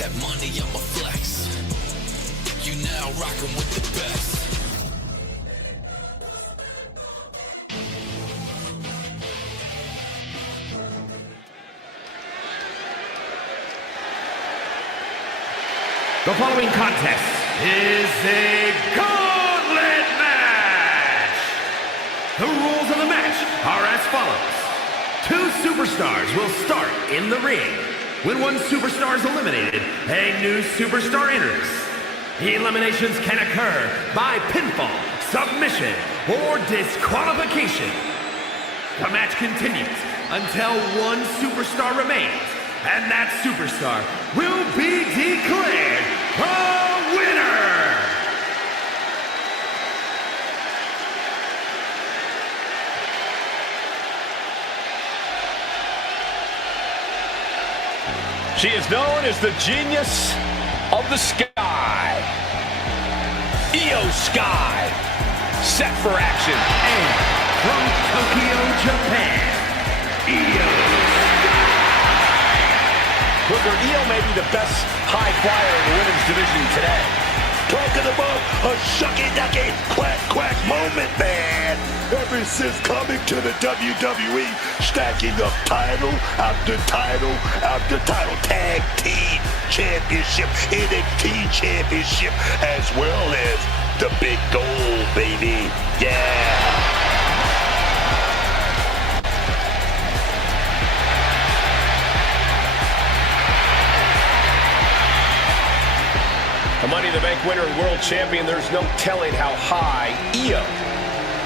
that money, I'ma flex. You now rockin' with the best. The following contest is a gauntlet match. The rules of the match are as follows. 2 superstars will start in the ring. When one superstar is eliminated, a new superstar enters. Eliminations can occur by pinfall, submission, or disqualification. The match continues until one superstar remains, and that superstar will be declared a winner! She is known as the genius of the sky. Io Sky, set for action. And from Tokyo, Japan, Io Booker, Io may be the best high flyer in the women's division today. Talking about a shucky-ducky, quack-quack moment, man. Ever since coming to the WWE, stacking up title after title after title. Tag Team Championship, NXT Championship, as well as the big gold, baby. Yeah. The Money in the Bank winner and world champion, there's no telling how high Io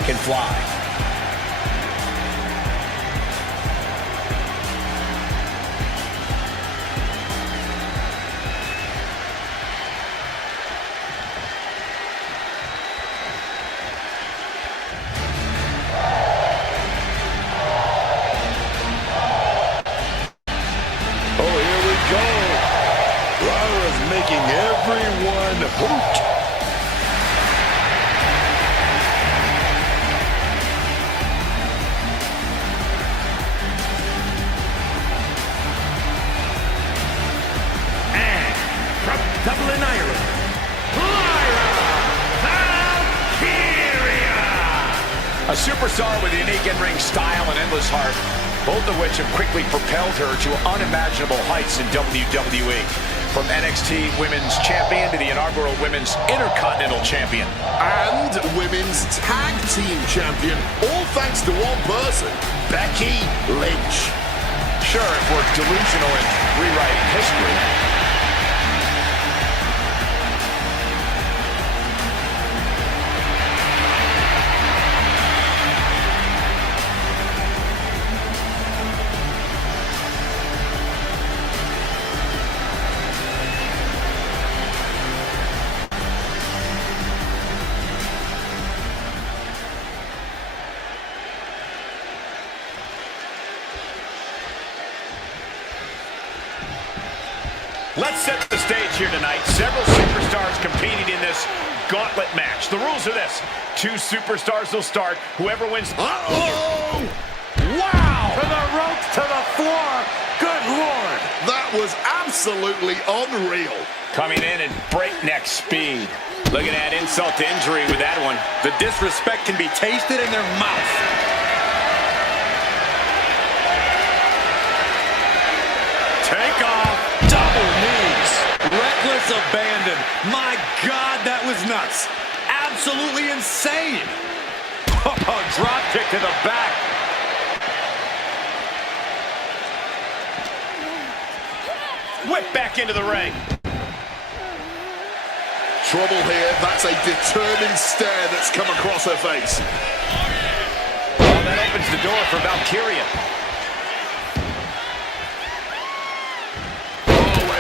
can fly. Oh, here we go. Lyra's making everyone hoot. And from Dublin, Ireland, Lyra Valkyria! A superstar with a unique in-ring style and endless heart, both of which have quickly propelled her to unimaginable heights in WWE. From NXT Women's Champion to the inaugural Women's Intercontinental Champion. And Women's Tag Team Champion, all thanks to one person, Becky Lynch. Sure, if we're delusional in rewriting history. Let's set the stage here tonight. Several superstars competing in this gauntlet match. The rules are this. 2 superstars will start. Whoever wins... Uh-oh! Wow! To the ropes, to the floor. Good Lord. That was absolutely unreal. Coming in at breakneck speed. Looking at insult to injury with that one. The disrespect can be tasted in their mouth. Take off. Double knees. Reckless abandon. My God, that was nuts. Absolutely insane. Oh, drop kick to the back. Whip back into the ring. Trouble here. That's a determined stare that's come across her face. Oh, that opens the door for Valkyria.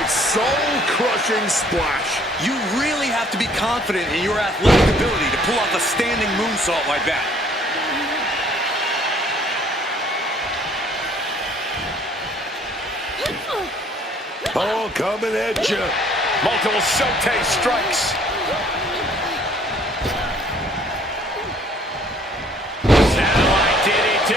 Soul-crushing splash. You really have to be confident in your athletic ability to pull off a standing moonsault like that. Oh, coming at you. Multiple saute strikes. Satellite DDT.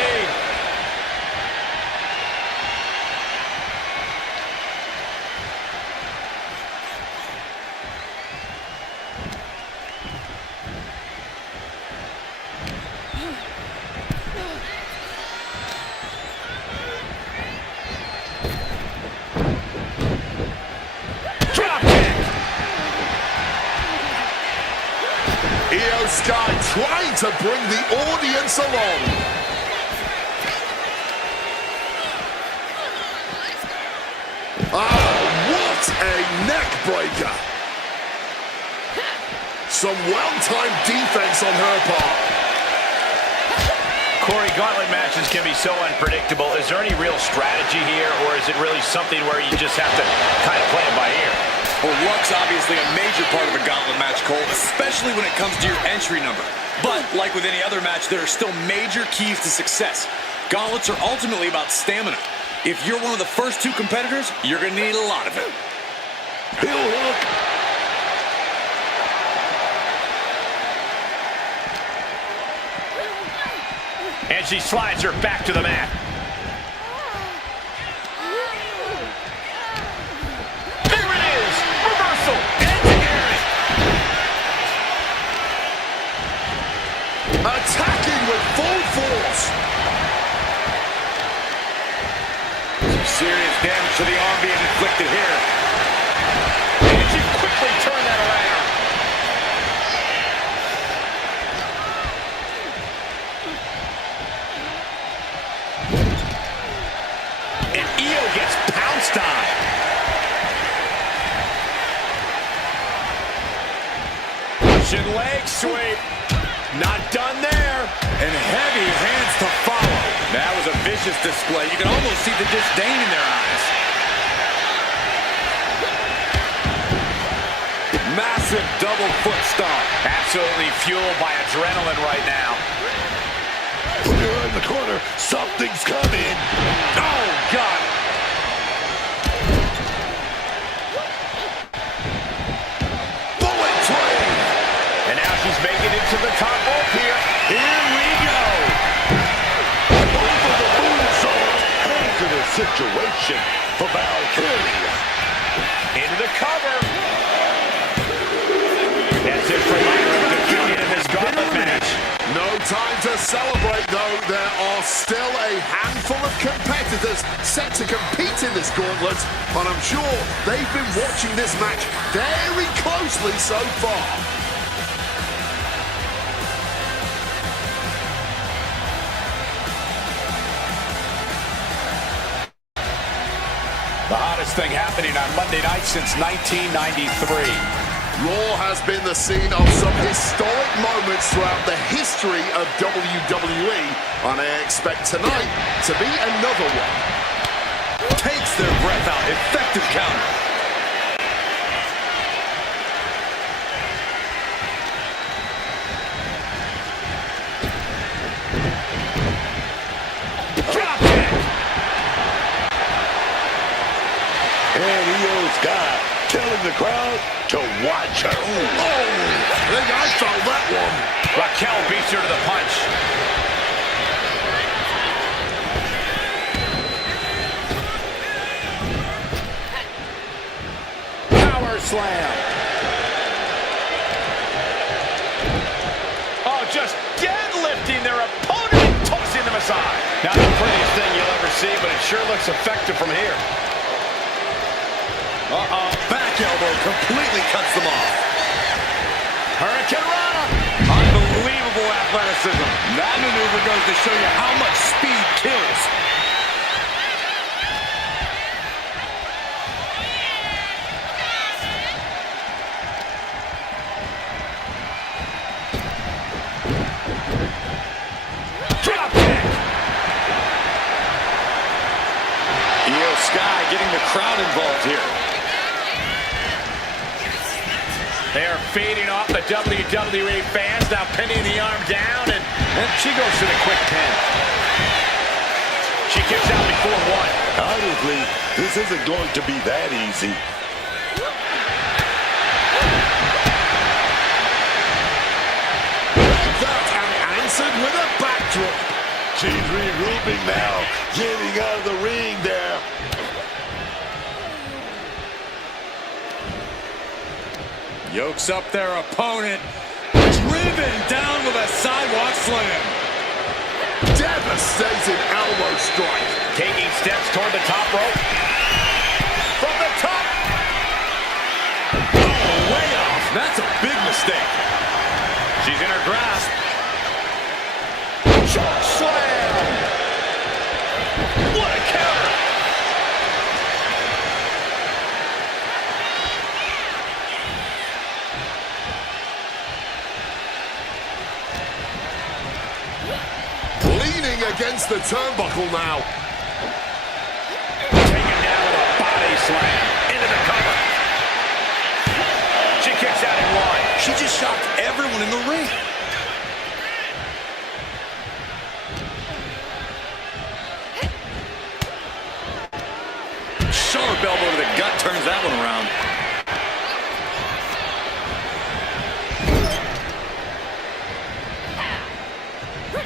Sky trying to bring the audience along. Oh, what a neck breaker. Some well-timed defense on her part. Corey, gauntlet matches can be so unpredictable. Is there any real strategy here, or is it really something where you just have to kind of play it by ear? Well, luck's obviously a major part of a gauntlet match, Cole, especially when it comes to your entry number. But, like with any other match, there are still major keys to success. Gauntlets are ultimately about stamina. If you're one of the first two competitors, you're going to need a lot of it. Heel hook. And she slides her back to the mat. There it is! Reversal! Engineering! Attacking with full force. Some serious damage to the arm being inflicted here. And she quickly turned that around. And Io gets pounced on. Russian leg sweep. Not done there. And heavy hands to follow. That was a vicious display. You can almost see the disdain in their eyes. Massive double foot stomp. Absolutely fueled by adrenaline right now. Put her in the corner. Something's coming. Oh, God. Bullet train. And now she's making it to the top rope here. Here we go. Over the moonsault. Hazardous situation for Valkyrie. Into the cover. That's it for Lyra defeated in this gauntlet match. No time to celebrate, though. There are still a handful of competitors set to compete in this gauntlet, and I'm sure they've been watching this match very closely so far. The hottest thing happening on Monday night since 1993. Raw has been the scene of some historic moments throughout the history of WWE, and I expect tonight to be another one. Takes their breath out. Effective counter. Drop kick. And Io Sky telling the crowd to watch her. Oh, I think I saw that one. Raquel beats her to the punch. Power slam. Oh, just deadlifting their opponent and tossing them aside. Not the prettiest thing you'll ever see, but it sure looks effective from here. Uh-oh. Back elbow completely cuts them off. Hurricane Rana. Unbelievable athleticism. That maneuver goes to show you how much speed kills. Drop kick. Io Sky getting the crowd involved here. They are feeding off the WWE fans, now pinning the arm down, and she goes to the quick pin. She kicks out before one. Honestly, this isn't going to be that easy. That and answered with a backdrop. She's regrouping now, getting out of the ring there. Yokes up their opponent. Driven down with a sidewalk slam. Devastating elbow strike. Taking steps toward the top rope. From the top. Oh, way off. That's a big mistake. She's in her grasp. Choke slam! What a counter! Leaning against the turnbuckle now. Taken down with a body slam. Into the cover. She kicks out in one. She just shocked everyone in the ring. Sharp elbow to the gut turns that one around.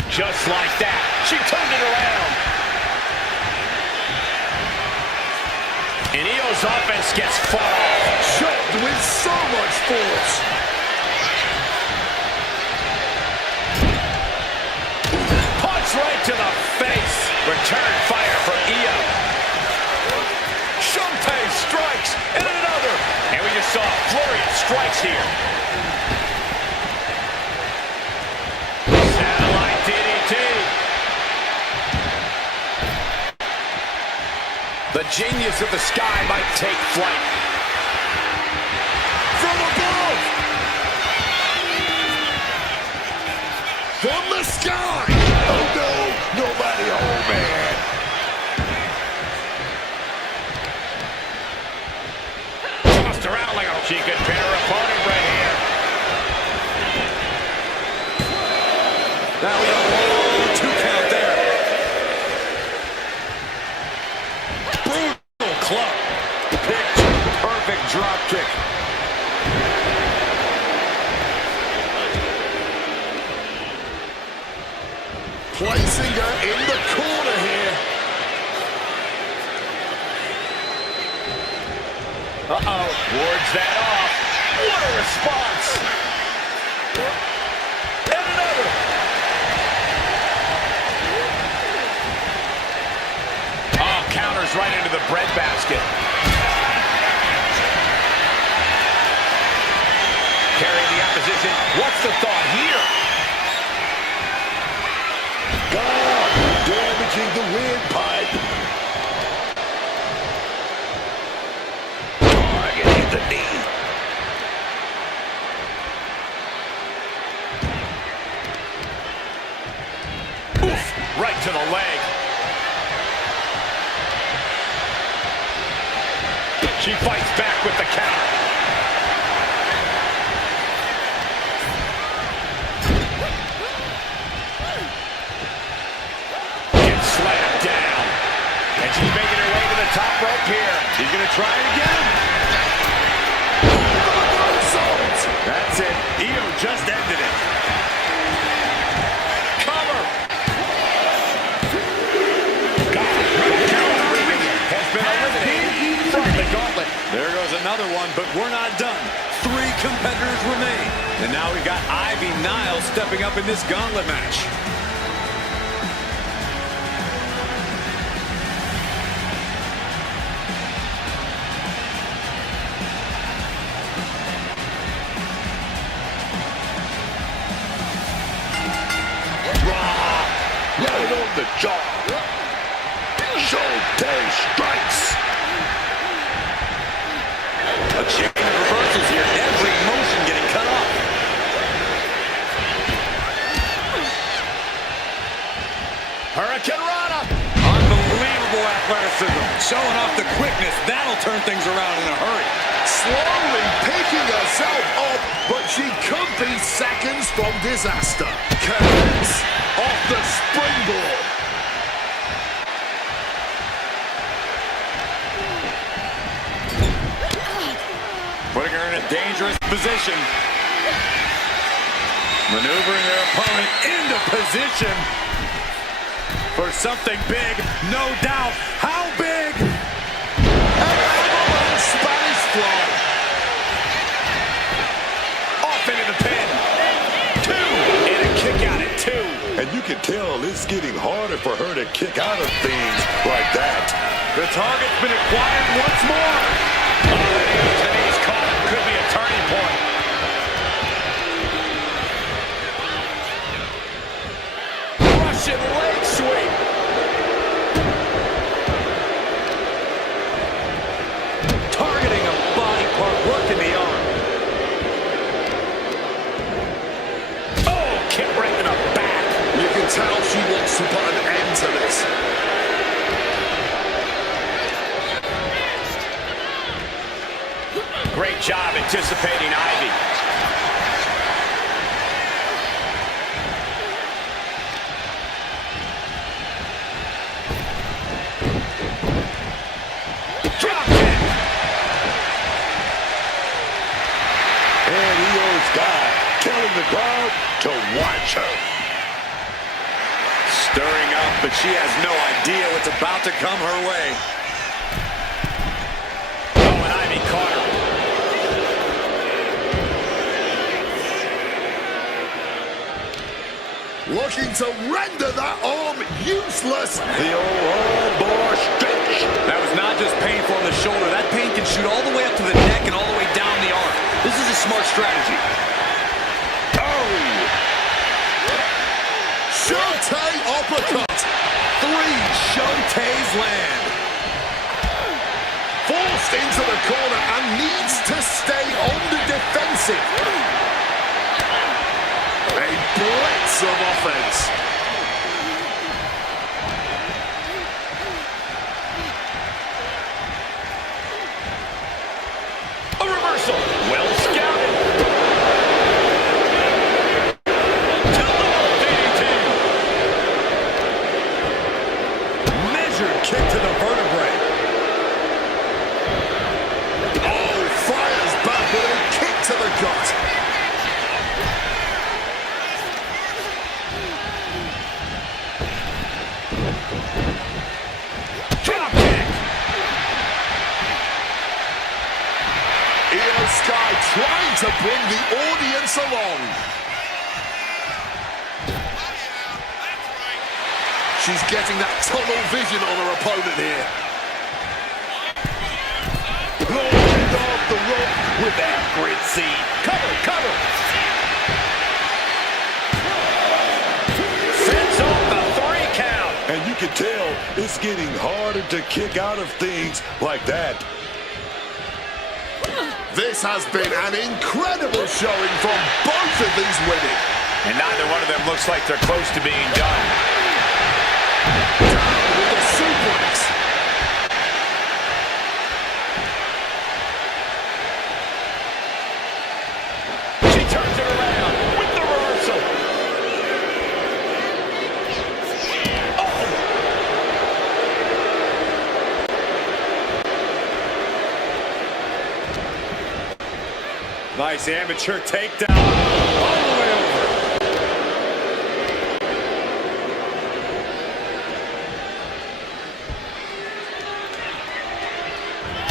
Just like that. She turned it around. And Io's offense gets fought off. Shoved with so much force. Punch right to the face. Return fire from Io. Shunte strikes. And another. And we just saw a flurry of strikes here. Satellite DDT. The genius of the sky might take flight. From above. From the sky. Oh no, nobody home, man. Tossed around like a... She could pin her opponent right here. Now we have a 2 count there. Brutal club. Picture perfect drop kick. Placing her in the corner here. Uh-oh. Wards that off. What a response. And another. Oh, counters right into the breadbasket. Carrying the opposition. What's the thought here? God, damaging the windpipe. Targeting the knee. Oof, right to the leg. She fights back with the counter. Gets slammed down. And she's making her way to the top rope here. She's going to try it again. That's it. Io just ended it. Cover. Has been eliminated from the gauntlet. There goes another one, but we're not done. 3 competitors remain. And now we've got Ivy Niles stepping up in this gauntlet match. Right on the jaw. Showtime strikes. A chain of reversals here. Every motion getting cut off. Hurricane Rana. Unbelievable athleticism. Showing off the quickness. That'll turn things around in a hurry. Slowly picking herself up, but she could be seconds from disaster. Connects off the springboard. Putting her in a dangerous position. Maneuvering her opponent into position for something big, no doubt. How big? Spanish fly. Off into the pin. 2. And a kick out at 2. And you can tell it's getting harder for her to kick out of things like that. The target's been acquired once more. The knee's caught. Could be a turning point. Great job anticipating Ivy. Drop kick. And Io's guy telling the crowd to watch her. Stirring up, but she has no idea what's about to come her way. Oh, and Ivy caught her. Looking to render that arm useless. The old armbar stitch. That was not just painful on the shoulder. That pain can shoot all the way up to the neck and all the way down the arm. This is a smart strategy. Oh! Shotay uppercut. 3 Shotays land. Forced into the corner and needs to stay on the defensive. A blitz of offense. A reversal. Well scouted. Measured kick to the vertebrae. Oh, fires back with a kick to the gut. Drop kick. Io Sky trying to bring the audience along. She's getting that tunnel vision on her opponent here. Launching off the rope with accuracy. Cover, cover. Sets off the 3 count. And you can tell it's getting harder to kick out of things like that. This has been an incredible showing from both of these women. And neither one of them looks like they're close to being done. Down with a suplex. She turns it around with the reversal. Nice amateur takedown. All the way over.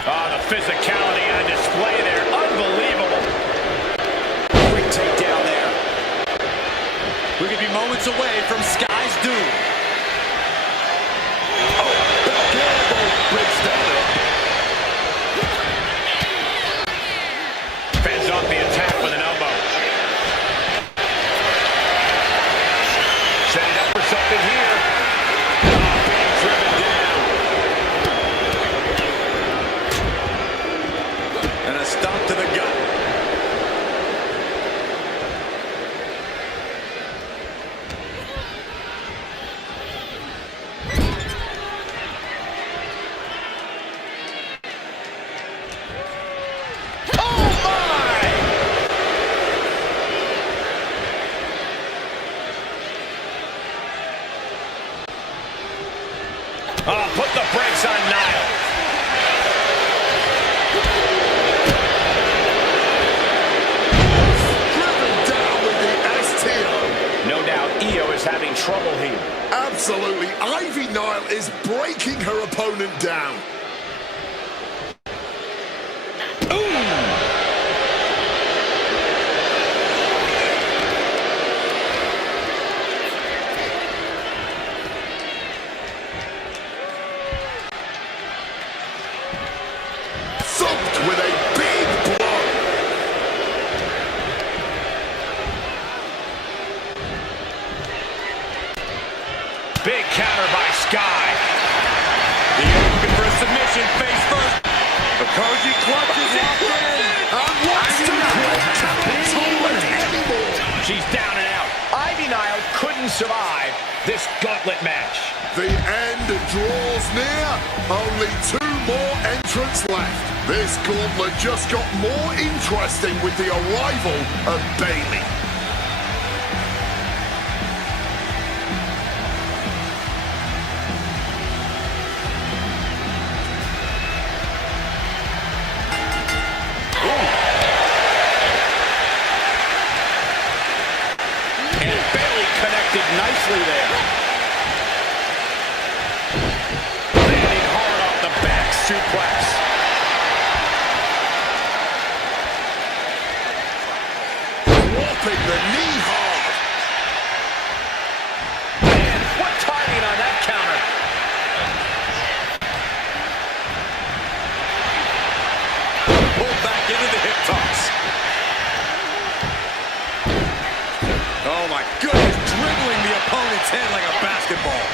Oh, the physicality on display there. Unbelievable. Quick takedown there. We could be moments away from Sky's doom. Oh, back elbow breaks down. Fends off the attack with an elbow. Setting up for something here. Oh, being driven down. And a stomp to the gut. Oh, put the brakes on Niall. Driven down with the STO. No doubt Io is having trouble here. Absolutely. Ivy Nile is breaking her opponent down. Thumped with a big blow. Big counter by Sky. The looking for a submission face first. The Koji clutches locked in. And what's to quit? Cannot tolerate anymore. She's down and out. Ivy Nile couldn't survive this gauntlet match. The end draws near. Only 2 more entrants left. This gauntlet just got more interesting with the arrival of Bayley. And Bayley connected nicely there. Landing hard off the back suplex. Dropping the knee hard. Man, what timing on that counter. Pulled back into the hip toss. Oh my goodness, dribbling the opponent's head like a basketball.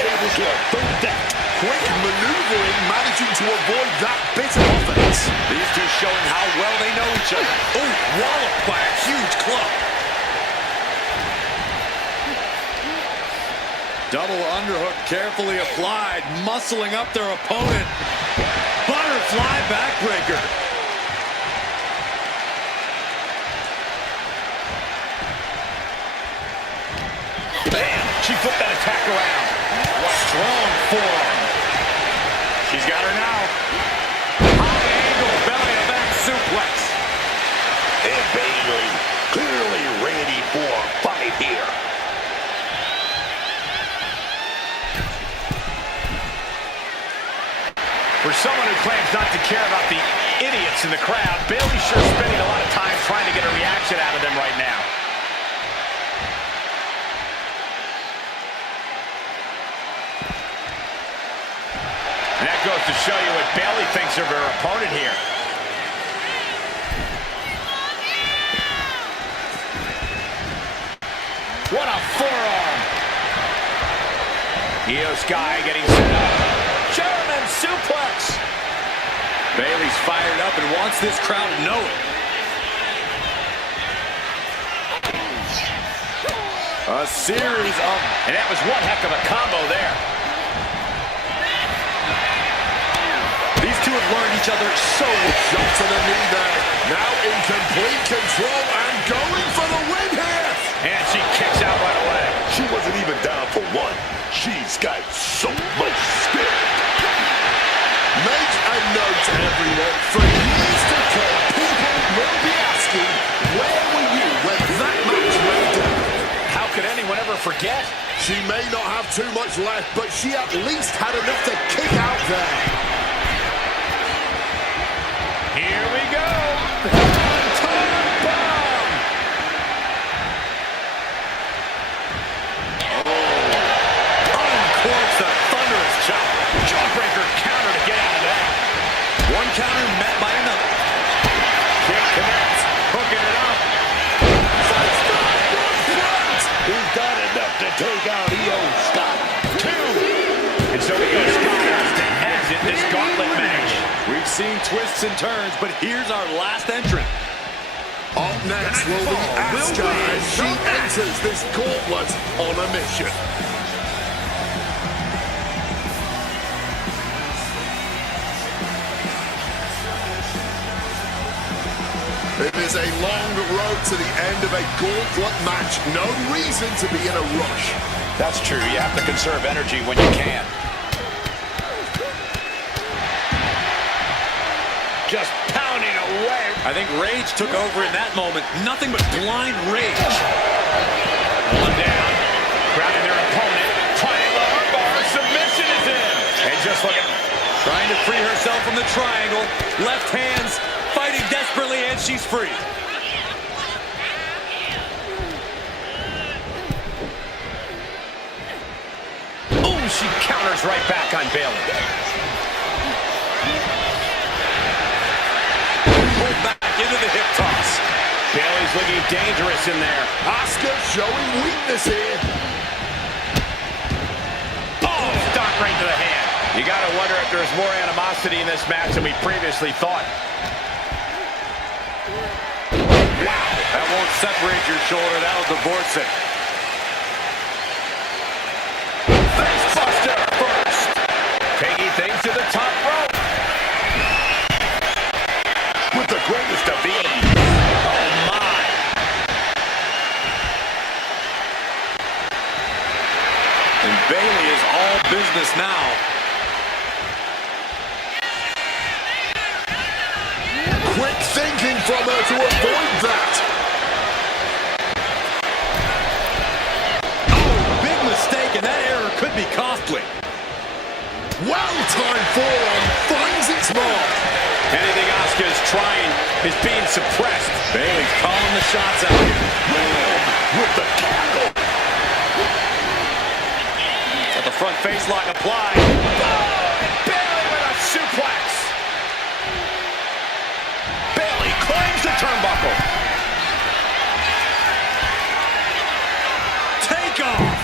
Able to avoid that. Quick maneuvering, managing to avoid that bit of offense. These two showing how well they know each other. Oh, walloped by a huge club. Double underhook carefully applied, muscling up their opponent. Butterfly backbreaker. Bam! She flipped that attack around. Strong forearm. She's got her now. High angle belly to back suplex. And Bayley clearly ready for a fight here. For someone who claims not to care about the idiots in the crowd, Bayley's sure spending a lot of time trying to get a reaction out of them right now. And that goes to show you what Bayley thinks of her opponent here. What a forearm. Io Sky getting set up. German suplex. Bayley's fired up and wants this crowd to know it. A series of... And that was one heck of a combo there. These two have learned each other so well. Shot to the knee there. Now in complete control and going for the win here. And she kicks out right away. She wasn't even down for one. She's got so much spirit. Make a note, everyone. For years to come, people will be asking, where were you when that match went down? How could anyone ever forget? She may not have too much left, but she at least had enough to kick out there. Here we go. One-time bomb. Uncorks a thunderous chop. Jawbreaker counter to get out of that. One counter met by another. Kick connects. Hooking it up. He's got enough to take out Io Sky. Two. And so Io Sky has to exit this gauntlet match. We've seen twists and turns, but here's our last entrant. Up next will be Asuka as she enters this gauntlet on a mission. It is a long road to the end of a gauntlet match. No reason to be in a rush. That's true. You have to conserve energy when you can. Just pounding away. I think rage took over in that moment. Nothing but blind rage. One down. Grabbing their opponent. Triangle armbar. Submission is in. And just look at trying to free herself from the triangle. Left hands fighting desperately, and she's free. Oh, she counters right back on Bayley. Pulled back into the hip toss. Bayley's looking dangerous in there. Asuka showing weakness here. Oh, stock right to the hand. You got to wonder if there's more animosity in this match than we previously thought. Wow, that won't separate your shoulder. That'll divorce it. Face buster first. Taking things to the top this now. Quick thinking from her to avoid that. Oh, big mistake, and that error could be costly. Well-timed forearm finds its mark. Anything Asuka is trying is being suppressed. Bayley's calling the shots out here. With the tackle. Got the front face lock applied. Oh, and Bayley with a suplex. Bayley claims the turnbuckle. Take off.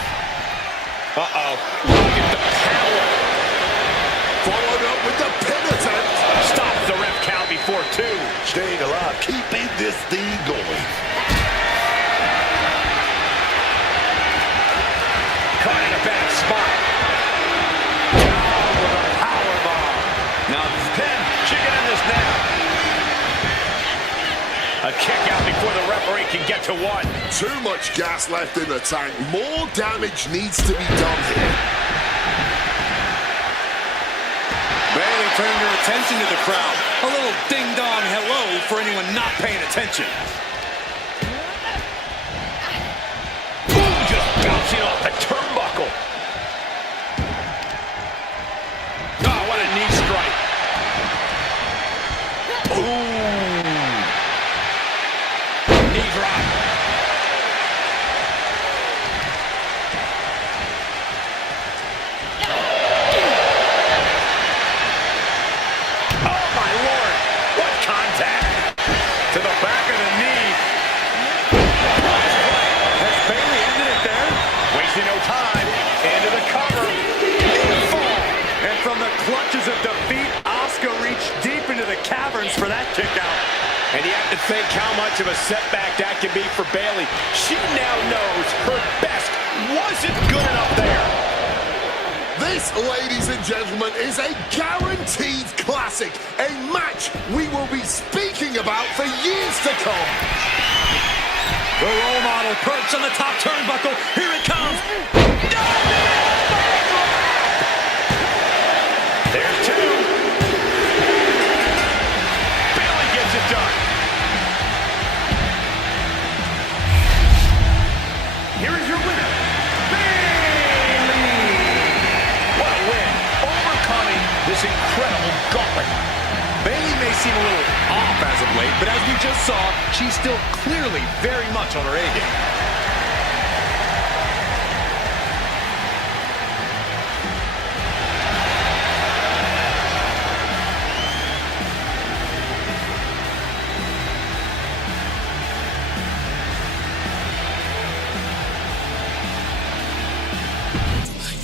Uh-oh. Look at the power. Followed up with the pin attempt. Stop the ref count before 2. Staying alive, keeping this thing going. Caught in a bad spot. Down with a powerbomb. Now pin. She can end this now. A kick out before the referee can get to 1. Too much gas left in the tank. More damage needs to be done here. Bayley turned her attention to the crowd. A little ding-dong hello for anyone not paying attention. Boom, just bouncing off the turnbuckle. Oh, what a knee strike. Ooh. Knee drop. Oh, my Lord. What contact. To the back of the knee. Has Bayley ended it there? Wasting no time. Into the cover. Knee fall. And from the clutches of defeat, Asuka reached deep into the caverns for that kick out. And you have to think how much of a setback that can be for Bayley. She now knows her best wasn't good enough there. This, ladies and gentlemen, is a guaranteed classic. A match we will be speaking about for years to come. The role model perched on the top turnbuckle. Here it comes. There's 2. Bayley gets it done. Here is your winner, What a win. Overcoming this incredible gauntlet. Bayley may seem a little off as of late, but as we just saw, she's still clearly very much on her A game.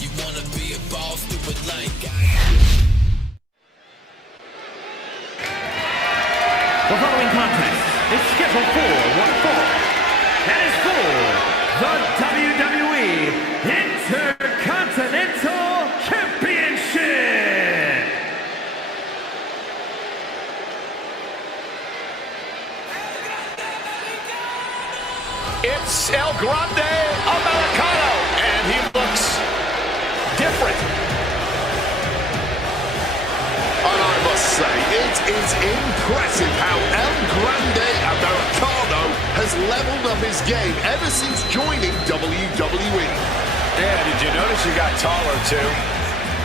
You wanna be a boss, do it like The following contest is scheduled for one fall. That is for the WWE Intercontinental Championship. It's El Grande Americano, and he looks different. And I must say, it is impressive how El Grande Americano has leveled up his game ever since joining WWE. Yeah, did you notice he got taller, too?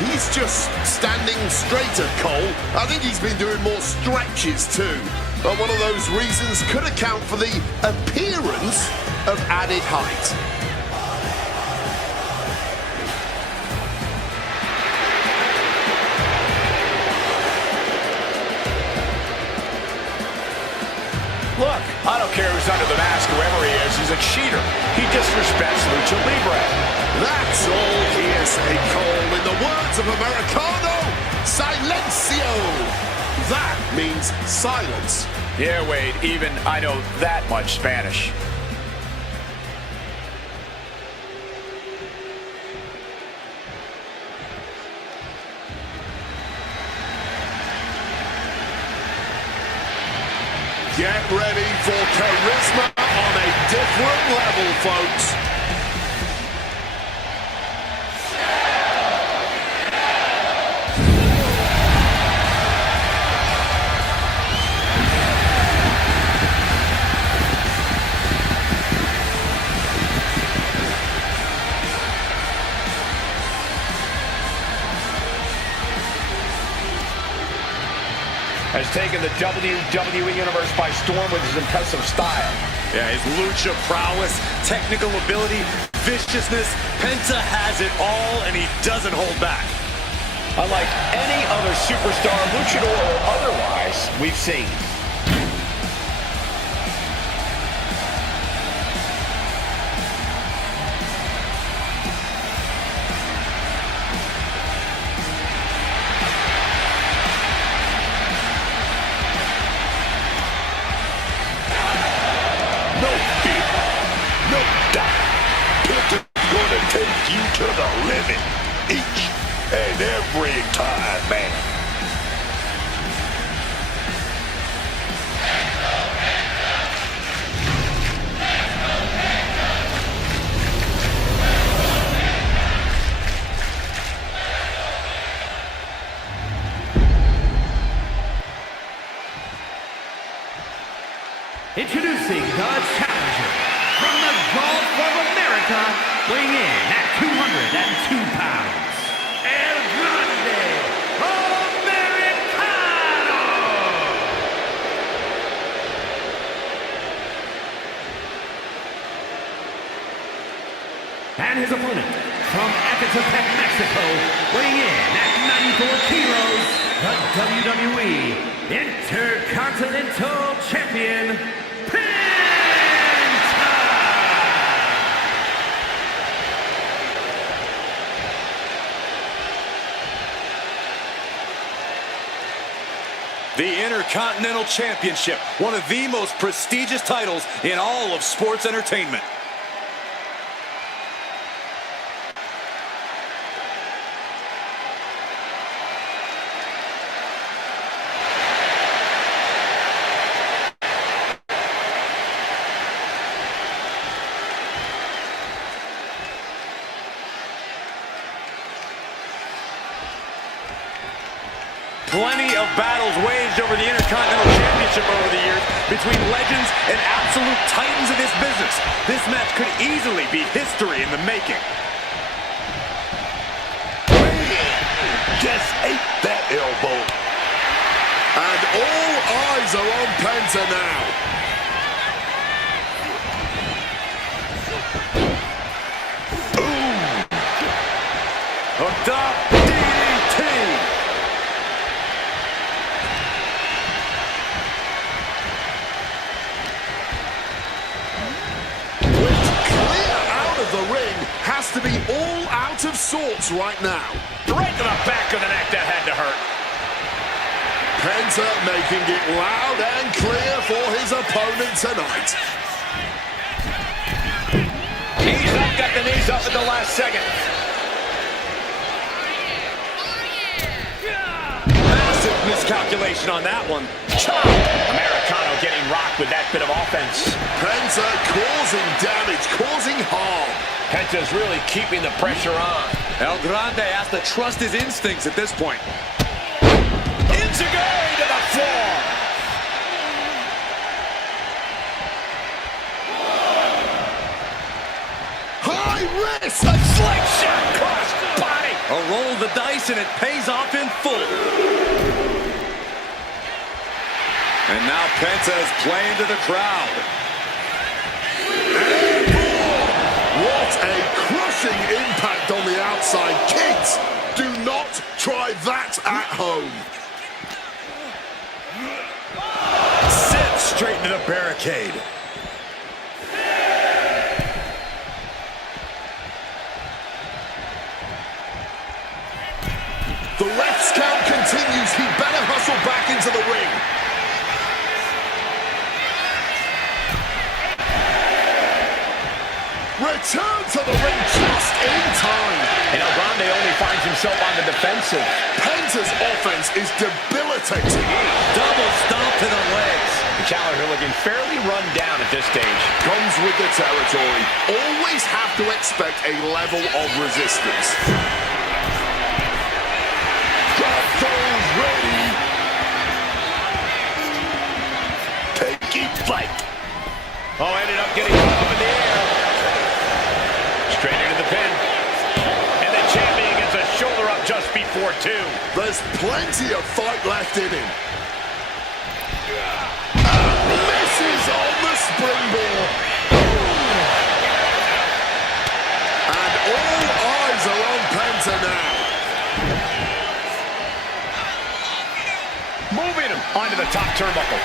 He's just standing straighter, Cole. I think he's been doing more stretches, too. But one of those reasons could account for the appearance of added height. Look, I don't care who's under the mask, whoever he is, he's a cheater. He disrespects Lucha Libre. That's all hearsay, Cole. In the words of Americano, silencio. That means silence. Yeah, Wade, even I know that much Spanish. Get ready for charisma on a different level, folks. has taken the WWE Universe by storm with his impressive style. Yeah, his lucha prowess, technical ability, viciousness. Penta has it all, and he doesn't hold back. Unlike any other superstar, luchador or otherwise, we've seen. No fear, no doubt. Penta's gonna take you to the limit each and every time, man. Introducing the challenger from the Gulf of America, weighing in at 202 pounds, El Grande Americano! And his opponent from Ecatepec, Mexico, weighing in at 94 kilos, the WWE Intercontinental Champion, Penta! The Intercontinental Championship, one of the most prestigious titles in all of sports entertainment. Plenty of battles waged over the Intercontinental Championship over the years between legends and absolute titans of this business. This match could easily be history in the making. Just ate that elbow. And all eyes are on Penta now. Hooked up, DDT. Clear out of the ring has to be all out of sorts right now. Right to the back of the neck, that had to hurt. Penta making it loud and clear for his opponent tonight. Knees up, got the knees up at the last second. Massive miscalculation on that one. Chop! Americano getting rocked with that bit of offense. Penta causing damage, causing harm. Penta's really keeping the pressure on. El Grande has to trust his instincts at this point. Inzaguri to the floor. High risk. A slingshot cross body. A roll of the dice and it pays off in full. And now Penta is playing to the crowd. What a crushing impact on the outside. Kids, do not try that at home. Sent straight into the barricade. The ref's count continues. He better hustle back into the ring. Return to the ring just in time. And El Grande only finds himself on the defensive. Penta's offense is debilitating. Double stomp to the legs. The challenger looking fairly run down at this stage. Comes with the territory. Always have to expect a level of resistance. Those ready. Taking flight. Oh, ended up getting caught up in the air. Straight into the pin. And the champion gets a shoulder up just before two. There's plenty of fight left in him. Penta now. Moving him onto the top turnbuckle.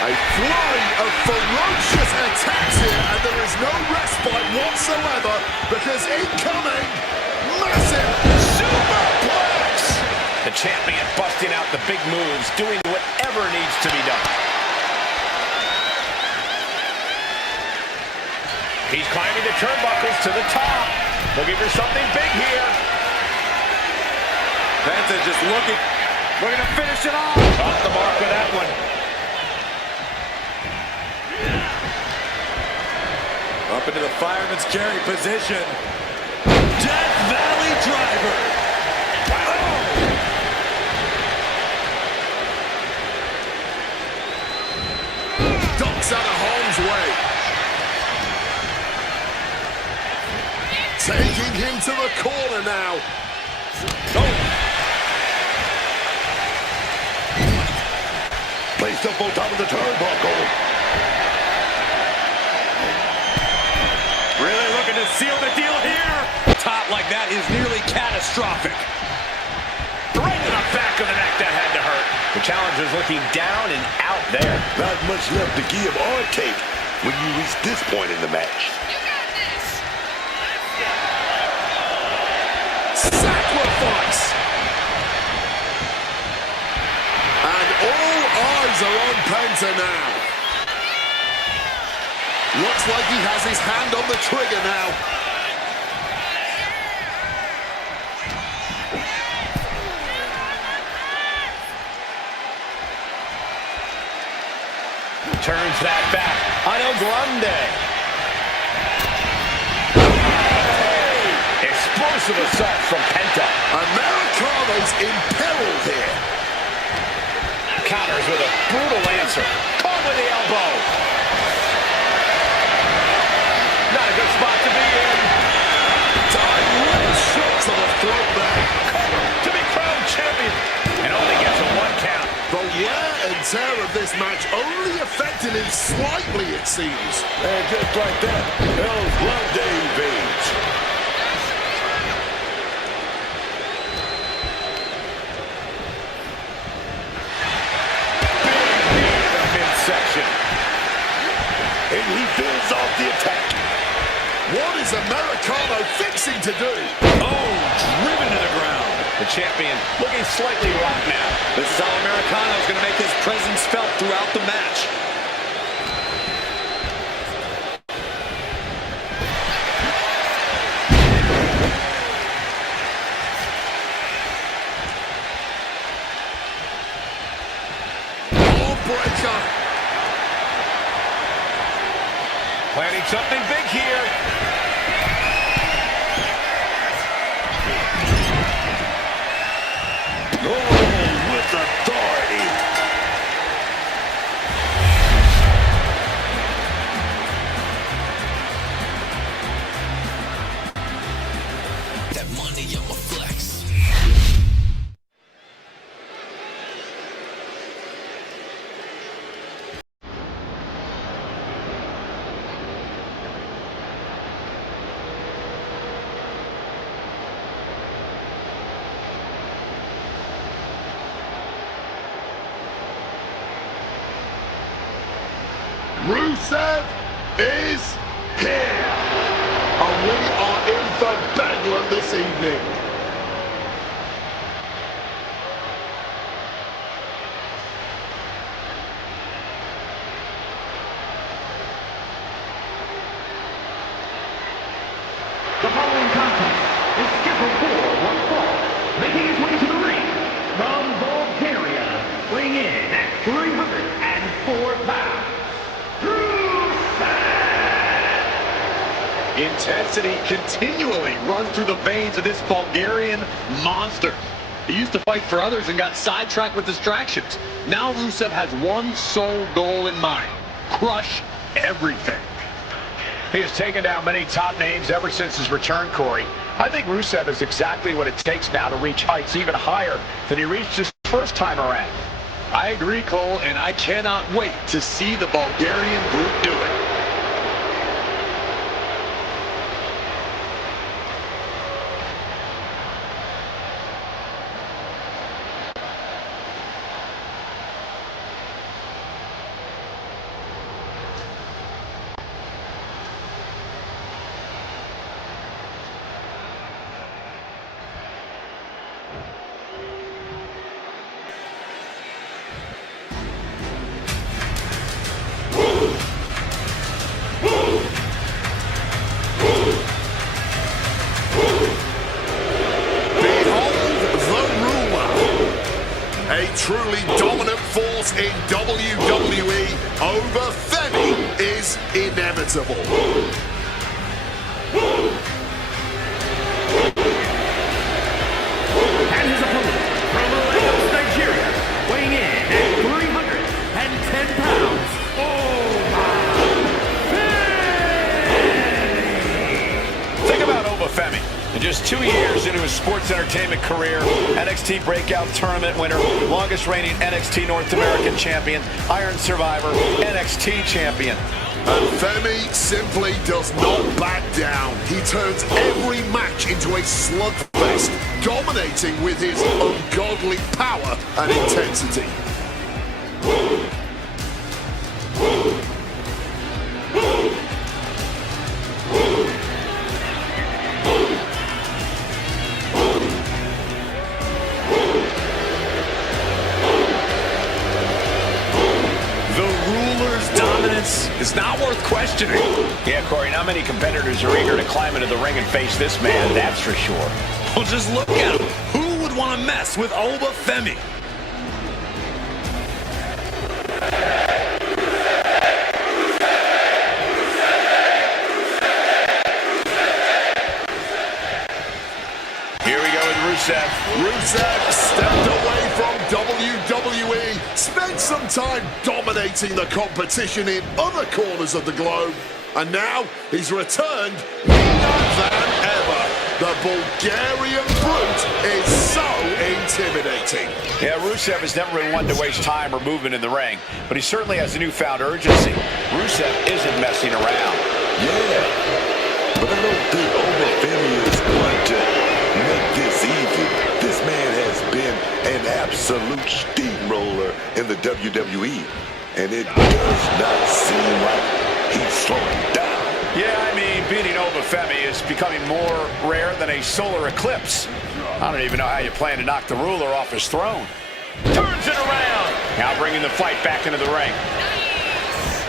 A flurry of ferocious attacks here, and there is no respite whatsoever because incoming, massive superplex. The champion busting out the big moves, doing whatever needs to be done. He's climbing the turnbuckles to the top. Looking for something big here. Penta just looking to finish it off. Off the mark with that one. Up into the fireman's carry position. Death Valley Driver. Ducks out of harm's way. Taking him to the corner now. Placed up on top of the turnbuckle. Really looking to seal the deal here. Top like that is nearly catastrophic. Right to the back of the neck, that had to hurt. The challenger's looking down and out there. Not much left to give or take when you reach this point in the match. Sacrifice! And all eyes are on Penta now. Looks like he has his hand on the trigger now. Turns that back on El Grande. Explosive assault from Penta. Americano's in peril here. Counters with a brutal answer. Caught with the elbow. Not a good spot to be in. Direct shot to the throat there. Cover to be crowned champion. And only gets a 1 count. The wear and tear of this match only affected him slightly, it seems. And just like that, El Grande invades. Midsection. And he fills off the attack. What is Americano fixing to do? Oh, driven to the ground. The champion looking slightly rocked now. This is how Americano is going to make his presence felt throughout the match. Ballbreaker. Planning something big here. With authority. That money, I'ma flex. Rusev is here. And we are in for bedlam this evening. The following contest is scheduled for one fall. Making his way to the ring from Bulgaria, weighing in at 304 pounds. Intensity continually runs through the veins of this Bulgarian monster. He used to fight for others and got sidetracked with distractions. Now Rusev has one sole goal in mind: crush everything. He has taken down many top names ever since his return, Corey. I think Rusev is exactly what it takes now to reach heights even higher than he reached his first time around. I agree, Cole, and I cannot wait to see the Bulgarian brute do it. in WWE over Femi is inevitable. And his opponent from Lagos, Nigeria, weighing in at 310 pounds, Think about Obafemi. In just 2 years into his sports entertainment career, NXT Breakout Tournament winner, longest reigning NXT North American champion, Iron Survivor, NXT champion. And Femi simply does not back down. He turns every match into a slugfest, dominating with his ungodly power and intensity. It's not worth questioning. Yeah, Corey, not many competitors are eager to climb into the ring and face this man, that's for sure. Well, just look at him. Who would want to mess with Obafemi? Here we go with Rusev. Rusev stepped away from WWE, spent some time dominating the competition in other corners of the globe, and now he's returned meaner than ever. The Bulgarian brute is so intimidating. Yeah, Rusev has never been one to waste time or movement in the ring, but he certainly has a newfound urgency. Rusev isn't messing around. Yeah, but I don't think Obafemi is going to make this easy. This man has been an absolute steamroller in the WWE, and it does not seem like he's slowing down. Yeah, I mean, beating Obafemi is becoming more rare than a solar eclipse. I don't even know how you plan to knock the ruler off his throne. Turns it around. Now bringing the fight back into the ring.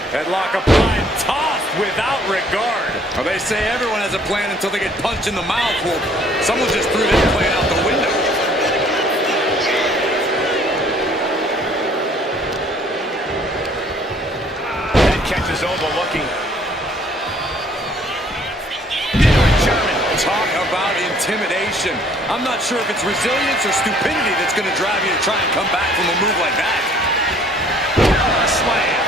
Headlock applied, tossed without regard. Well, they say everyone has a plan until they get punched in the mouth. Well, someone just threw that plan out the window. That catches overlooking. Talk about intimidation. I'm not sure if it's resilience or stupidity that's going to drive you to try and come back from a move like that. Slam.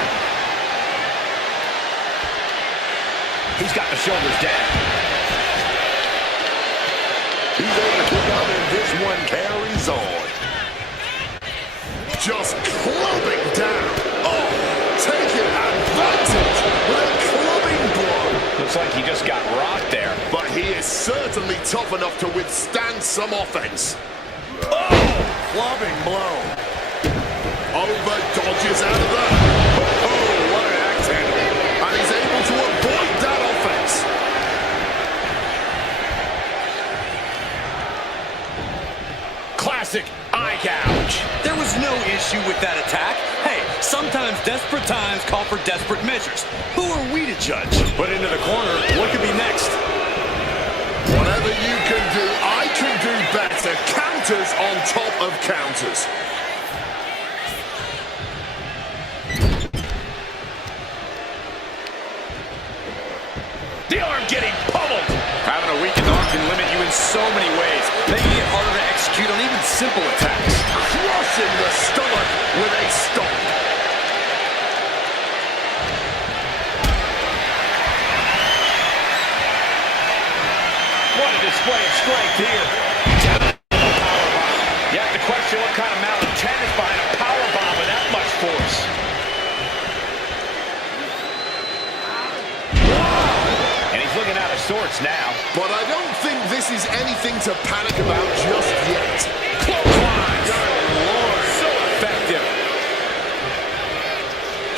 He's got the shoulders down. He's able to kick out, and this one carries on. Just clubbing down. Oh, taking advantage with a clubbing blow. Looks like he just got rocked there. But he is certainly tough enough to withstand some offense. Oh, clubbing blow. Over dodges out of that. Oh, what an axe handle. And he's able to avoid that offense. Classic eye gouge. There was no issue with that attack. Hey, sometimes desperate times call for desperate measures. Who are we to judge? Put into the corner. What could be next? Whatever you can do, I can do better. Counters on top of counters. The arm getting pummeled. Having a weakened arm can limit you in so many ways, making it harder to execute on even simple attacks. Crushing the stomach with a stomp. What a display of strength here. You have to question what kind of malintent is behind a powerbomb with that much force. And he's looking out of sorts now. But I don't think this is anything to panic about just yet. Clothesline. Good Lord. So effective.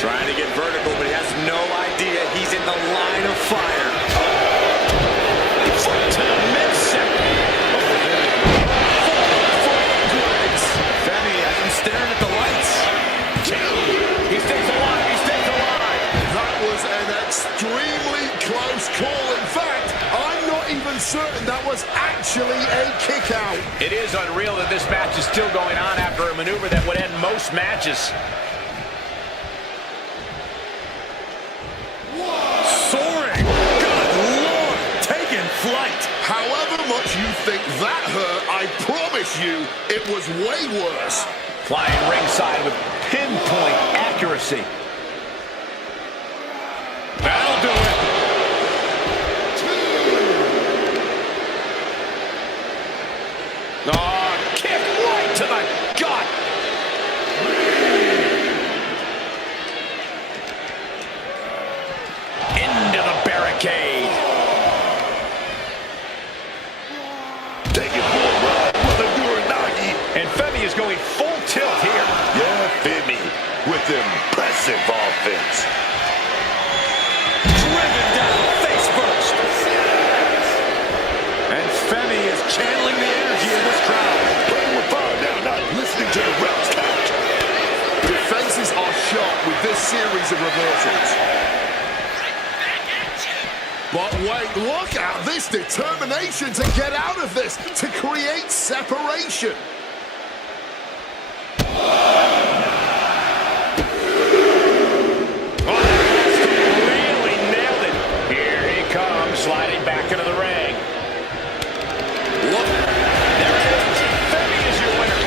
Trying to get vertical, but he has no idea he's in the line of fire. To the midsection. Femi has him staring at the lights. He stays alive. He stays alive. That was an extremely close call. In fact, I'm not even certain that was actually a kick out. It is unreal that this match is still going on after a maneuver that would end most matches. flight. However much you think that hurt, I promise you it was way worse. Flying ringside with pinpoint accuracy. That'll do it. Oh, kick right to the gut. Into the barricade. Take it for a ride with a Uranagi. And Femi is going full tilt here. Yeah, Femi with impressive offense. Driven down face first. And Femi is channeling the energy in this crowd. Playing with fire now, not listening to the refs count. Defenses are sharp with this series of reversals. But wait, look at this determination to get out of this, to create separation. Really nailed it. Here he comes, sliding back into the ring. Look, there it is. Femi is your winner.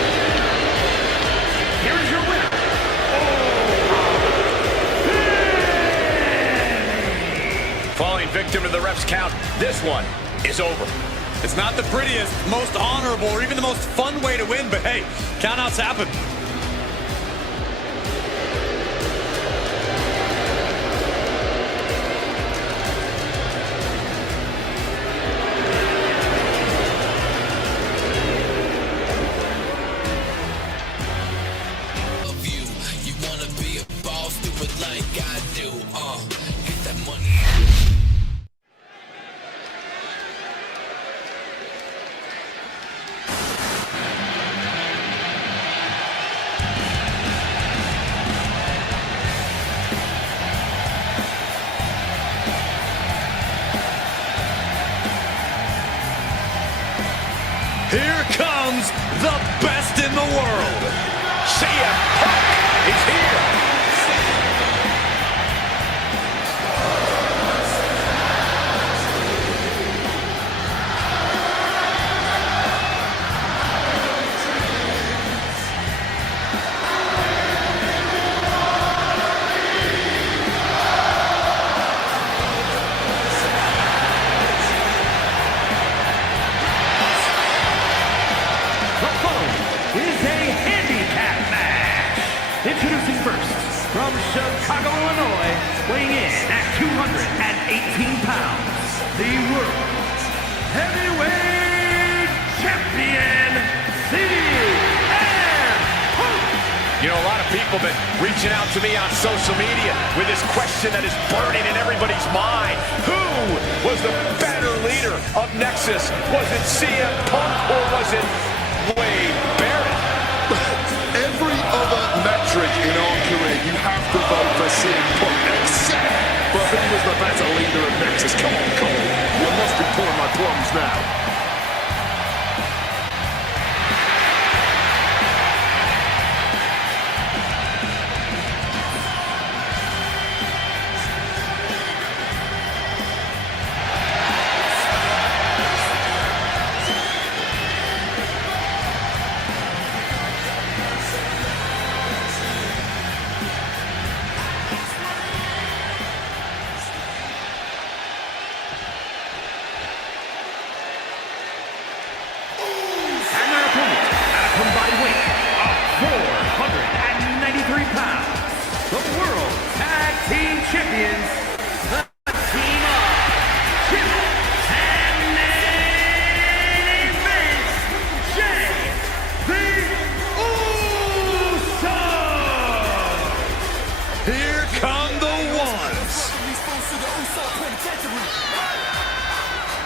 Here's your winner. Falling victim to the ref's count, this one is over. It's not the prettiest, most honorable, or even the most fun way to win, but hey, countouts happen. Of you, you wanna be a boss, do it like I do. Get that money. Here comes the best in the world. CM Punk is here. The following is a handicap match. Introducing first, from Chicago, Illinois, weighing in at 218 pounds, the World Heavyweight Champion, CM Punk. You know, a lot of people been reaching out to me on social media with this question that is burning in everybody's mind. Who was the better leader of Nexus? Was it CM Punk or was it Wade Barrett? Every other metric in our career, you have to vote for CM Punk, except for who was the better leader of Nexus. Come on, Cole. You must be pulling my plums now. And their opponent, at a combined weight of 493 pounds, the World Tag Team Champions, the team of Chip and main event, Jay the Usos. Here come the ones.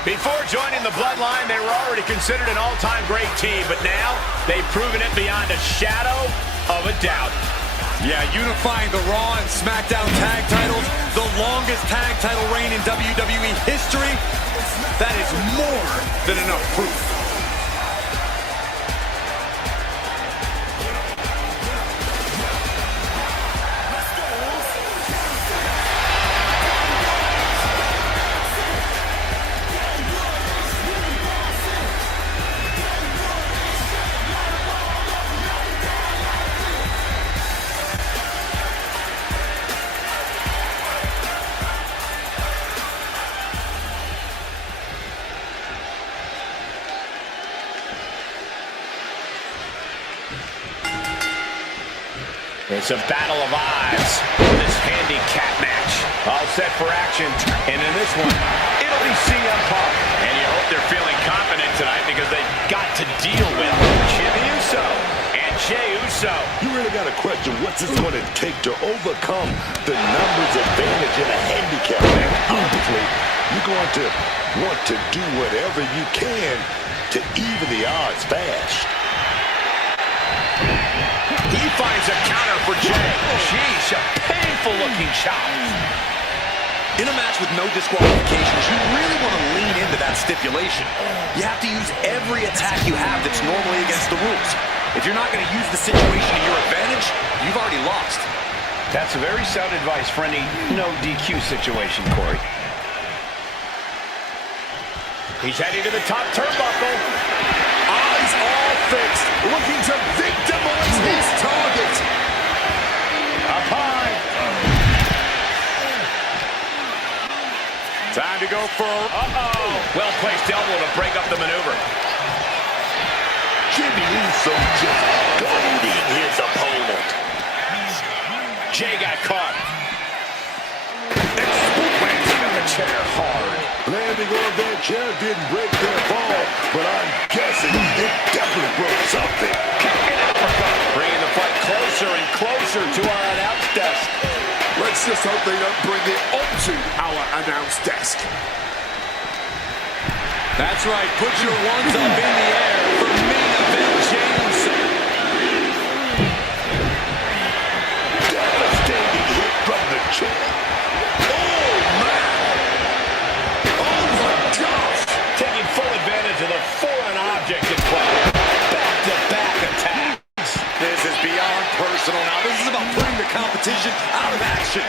Before joining the Bloodline, they were already considered an all-time great team, but now they've proven it beyond a shadow of a doubt. Yeah, unifying the Raw and SmackDown tag titles, the longest tag title reign in WWE history, that is more than enough proof. It's a battle of odds for this handicap match. All set for action, and in this one, it'll be CM Punk. And you hope they're feeling confident tonight because they've got to deal with Jimmy Uso and Jey Uso. You really got to question what's this going to take to overcome the numbers advantage in a handicap match. Obviously, you're going to want to do whatever you can to even the odds fast. He finds a counter for Jey. Sheesh, a painful-looking chop. In a match with no disqualifications, you really want to lean into that stipulation. You have to use every attack you have that's normally against the rules. If you're not going to use the situation to your advantage, you've already lost. That's very sound advice for any no DQ situation, Corey. He's heading to the top turnbuckle. Eyes all fixed, looking to victimize his target. Up high. Time to go for... Well-placed elbow to break up the maneuver. Jimmy Uso just goading his opponent. Jey got caught. Planting on the chair hard. Landing on that chair didn't break their fall, but I'm guessing it definitely broke something. Bringing the fight closer and closer to our announce desk. Let's just hope they don't bring it onto our announce desk. That's right. Put your ones up in the air for main event Jey Uso. Devastating hit from the chair. Oh, man. Oh, my gosh. Taking full advantage of the foreign object in play. Back-to-back attacks. This is beyond personal now. This is about putting the competition out of action.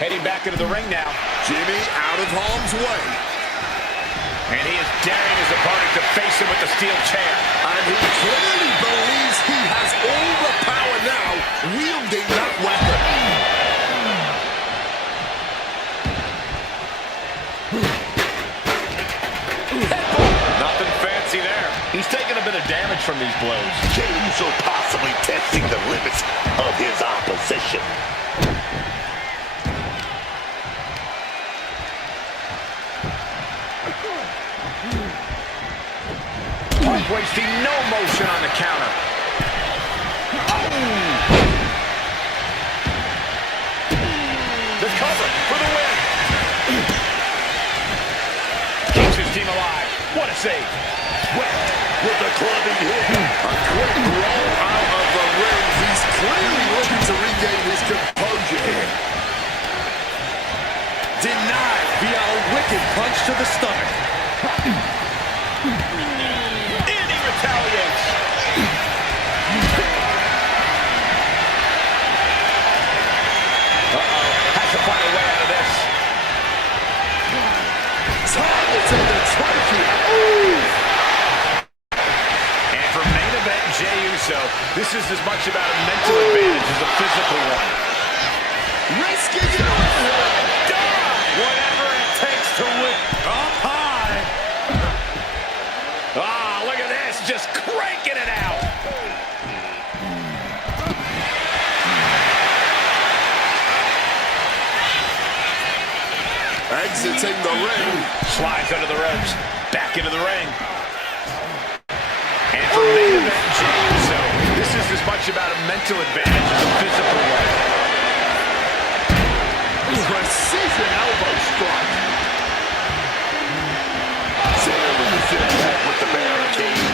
Heading back into the ring now. Jimmy out of harm's way. And he is daring his opponent to face him with the steel chair. And he clearly believes he has all the power now, wielding that weapon. Nothing fancy there. He's taking a bit of damage from these blows. Jey Uso possibly testing the limits of his opposition. Wasting no motion on the counter. The cover for the win. Keeps his team alive. What a save. Swept with a clubbing hit. A quick roll out of the ring. He's clearly looking to regain his composure here. Denied via a wicked punch to the stomach. Retaliates. Has to find a way out of this. Targeting the trachea. And for main event Jey Uso, this is as much about a mental advantage as a physical one. Risking it all. Whatever it takes to win. Up high. Look at this, just cranking it out. Exiting the ring. Slides under the ropes, back into the ring. And for main event Jey Uso, this is as much about a mental advantage as a physical one. Precision elbow strike. Series impact with the barricade.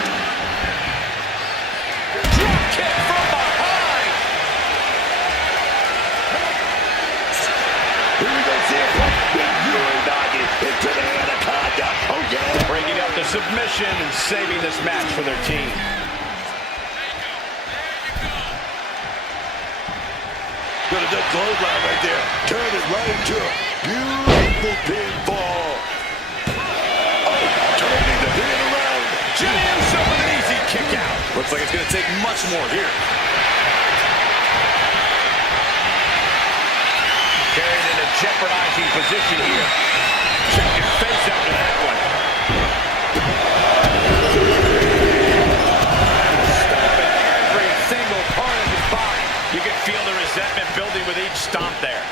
Drop kick from behind. Here we go, CM. Big Fury knocking into the Anaconda. Oh, yeah. Breaking up the submission and saving this match for their team. Got a good clothesline right there. Turn it right into a beautiful pinfall. Oh, turning the pin around. Jey Uso with an easy kick out. Looks like it's going to take much more here. Carried in a jeopardizing position here. Check your face after that one. Stop it. feel the resentment building with each stomp there.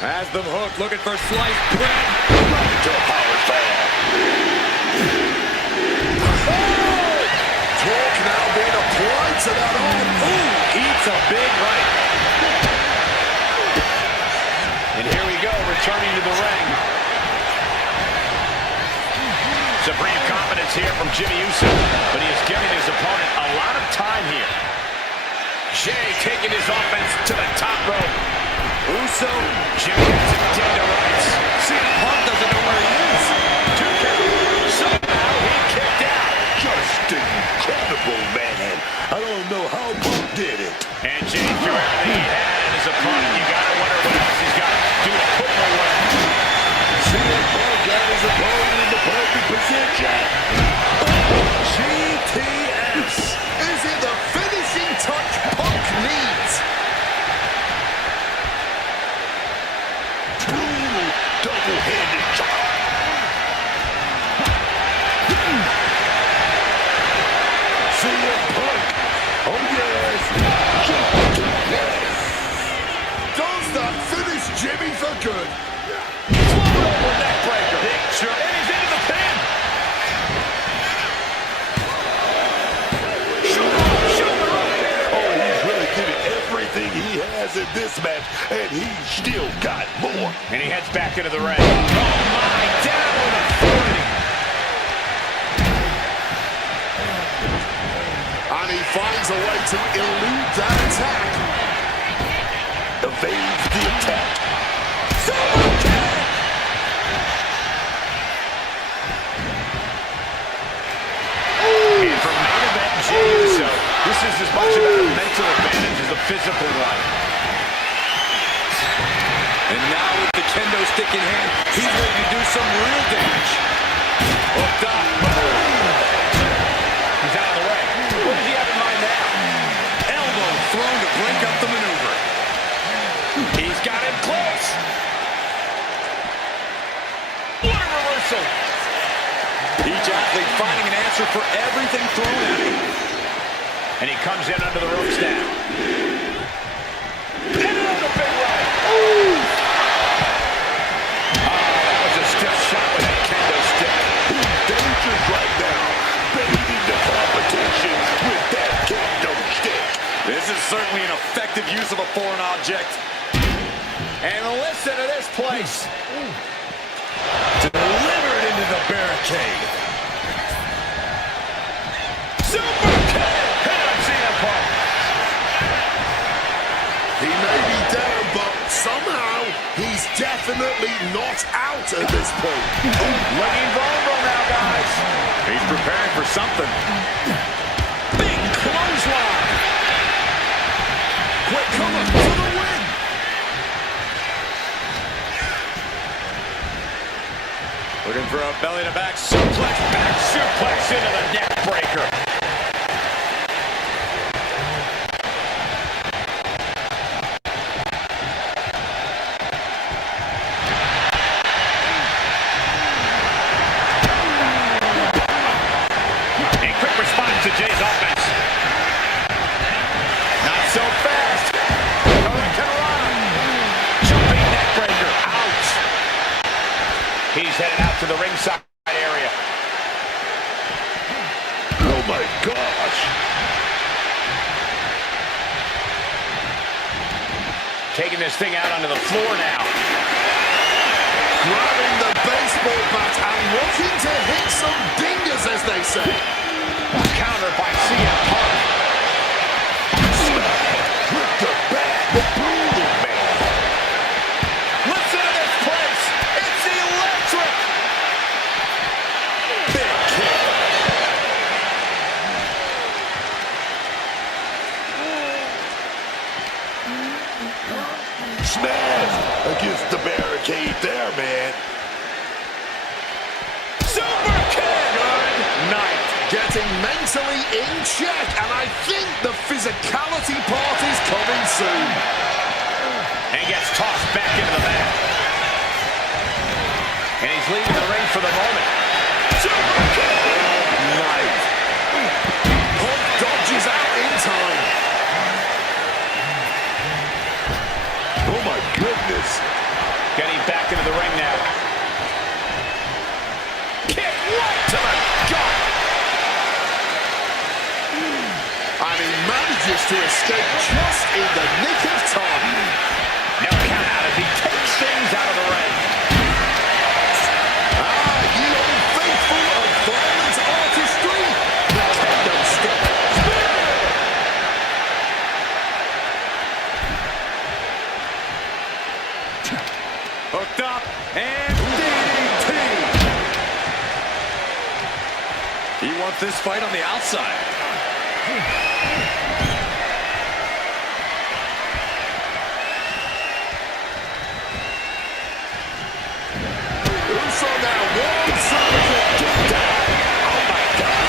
Has them hooked, looking for slice bread. Right to power slam. Talk now being applied to that arm. Ooh, eats a big right. And here we go, returning to the ring. Supreme confidence here from Jimmy Uso, but he is giving his opponent a lot of time here. Jay taking his offense to the top rope. Uso, Jimmy has it dead to rights. CM Punk doesn't know where he is. 2K, somehow he kicked out. Just incredible, man. I don't know how Punk did it. And Jay threw everything he had at his opponent. You gotta wonder what else he's got to do to put him away. CM Punk got his opponent in the perfect position. GTS. Is it the finishing touch Punk needs? Double-handed chop. CM Punk. Oh, yes. Yes. Does that finish Jimmy for good? Float over neck breaker. Big shot. And he's into the pin. Oh, he's really giving everything he has in this match, and he's still got more. And he heads back into the ring. Oh, my. Down with authority. And he finds a way to elude that attack. Evades the attack. And from main event Jey Uso, this is as much about a mental advantage as a physical one. And now with the kendo stick in hand, he's ready to do some real damage. Hooked up. He's out of the way. What does he have in mind now? Elbow thrown to break up the maneuver. He's got him close. What a reversal. Each athlete finding an answer for everything thrown at him. And he comes in under the ropes now. And another big right. That was a stiff shot with that kendo stick. He's dangerous right now. Baiting the competition with that kendo stick. This is certainly an effective use of a foreign object. And listen to this place. Delivered into the barricade. Super kick. Hit him, CM Punk. He may be down, but somehow he's definitely not out at this point. Looking vulnerable now, guys. He's preparing for something. Big clothesline. Quick cover for the win. Looking for a belly-to-back suplex. Back suplex into the neck breaker. And quick response to Jay's offense. Not so fast. Hurricane Rana. Jumping neck breaker. Ouch. He's headed out to the ringside area. Oh, my gosh. Taking this thing out onto the floor now. Grabbing the baseball bat and looking to hit some dingers, as they say. Countered by CM Punk. With the bat, the brutal man. Listen to this place. It's electric. Big kick. Smash against the barricade there, man. Super kick. Good night. Getting mentally in check, and I think the physicality part is coming soon. And gets tossed back into the mat. And he's leaving the ring for the moment. to escape just in the nick of time. Now count out as he takes things out of the ring. Ye old faithful of violent artistry, the kendo stick. Hooked up and DDT. He wants this fight on the outside. Uso now walks up and kick down. Oh my God.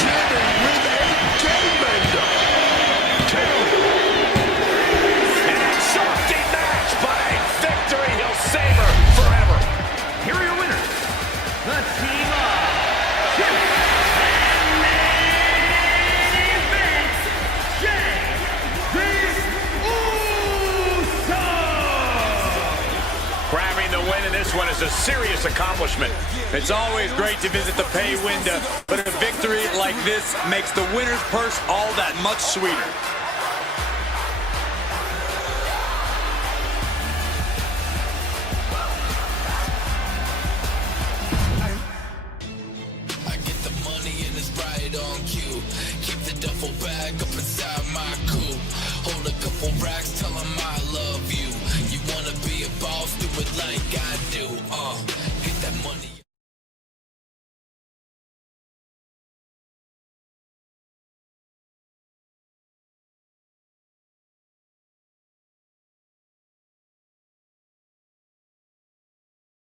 Jimmy with a game ender. An exhausting match, but a victory he'll savor forever. Here are your winners, the team of Jim and main event, Jay Uso. Grabbing the win in this one is a serious accomplishment. It's always great to visit the pay window, but a victory like this makes the winner's purse all that much sweeter. I get the money and it's right on cue. Keep the duffel bag up inside my coupe. Hold a couple racks till